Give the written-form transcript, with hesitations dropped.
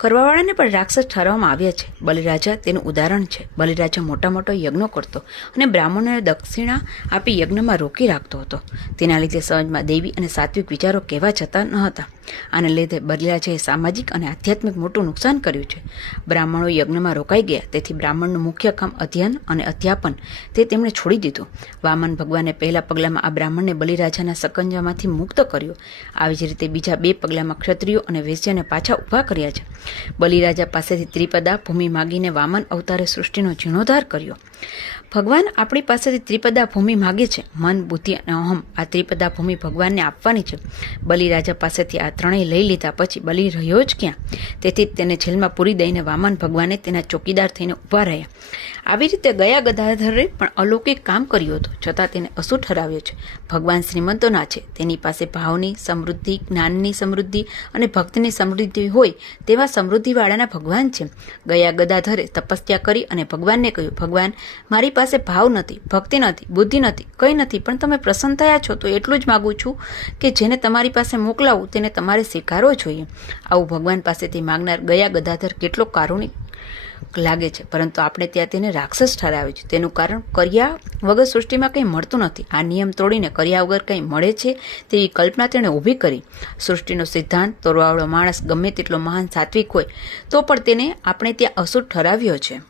કરવાવાળાને પણ રાક્ષસ ઠારવામાં આવ્યા છે. બલિરાજા તેનું ઉદાહરણ છે. બલિરાજા મોટા મોટા યજ્ઞો કરતો અને બ્રાહ્મણોને દક્ષિણા આપી યજ્ઞમાં રોકી રાખતો હતો. તેના લીધે સમાજમાં દૈવી અને સાત્વિક વિચારો કહેવા જતા ન હતા. આને લીધે બલિરાજાએ સામાજિક અને આધ્યાત્મિક મોટું નુકસાન કર્યું છે. બ્રાહ્મણો યજ્ઞમાં રોકાઈ ગયા, તેથી બ્રાહ્મણનું મુખ્ય કામ અધ્યયન અને અધ્યાપન તે તેમણે છોડી દીધું. વામન ભગવાને પહેલા પગલામાં આ બ્રાહ્મણને બલિરાજાના સકંજામાંથી મુક્ત કર્યો. આવી જ રીતે બીજા 2 પગલામાં ક્ષત્રિયો અને વૈશ્યને પાછા ઊભા કર્યા છે. બલિરાજા પાસેથી ત્રિપદા ભૂમિ માગીને વામન અવતારે સૃષ્ટિનો જીર્ણોદ્ધાર કર્યો. ભગવાન આપણી પાસેથી ત્રિપદા ભૂમિ માગે છે. મન, બુદ્ધિ અને અહમ, આ ત્રિપદા ભૂમિ ભગવાનને આપવાની છે. બલિરાજા પાસેથી આ ત્રણેય લઈ લીધા પછી બલિ રહ્યો જ ક્યાં? તેથી તેને જેલમાં પૂરી દઈને વામન ભગવાને તેના ચોકીદાર થઈને ઊભા રહ્યા. આવી રીતે ગયા ગદાધરે પણ અલૌકિક કામ કર્યું હતું, છતાં તેને અસુર ઠરાવ્યો છે. ભગવાન શ્રીમંતોના છે. તેની પાસે ભાવની સમૃદ્ધિ, જ્ઞાનની સમૃદ્ધિ અને ભક્તિની સમૃદ્ધિ હોય તેવા સમૃદ્ધિવાળાના ભગવાન છે. ગયા ગદાધરે તપસ્યા કરી અને ભગવાનને કહ્યું, ભગવાન, મારી પાસે ભાવ નથી, ભક્તિ નથી, બુદ્ધિ નથી, કંઈ નથી, પણ તમે પ્રસન્ન થયા છો તો એટલું જ માગું છું કે જેને તમારી પાસે મોકલાવું તેને તમારે સ્વીકારવો જોઈએ. આવું ભગવાન પાસેથી માગનાર ગયા ગદાધર કેટલો કારુણિક લાગે છે, પરંતુ આપણે ત્યાં તેને રાક્ષસ ઠરાવે છે. તેનું કારણ કર્યા વગર સૃષ્ટિમાં કંઈ મળતું નથી. આ નિયમ તોડીને કર્યા વગર કંઈ મળે છે તેવી કલ્પના તેણે ઊભી કરી. સૃષ્ટિનો સિદ્ધાંત તોડવાવાળો માણસ ગમે તેટલો મહાન સાત્વિક હોય તો પણ તેને આપણે ત્યાં અસુર ઠરાવ્યો છે.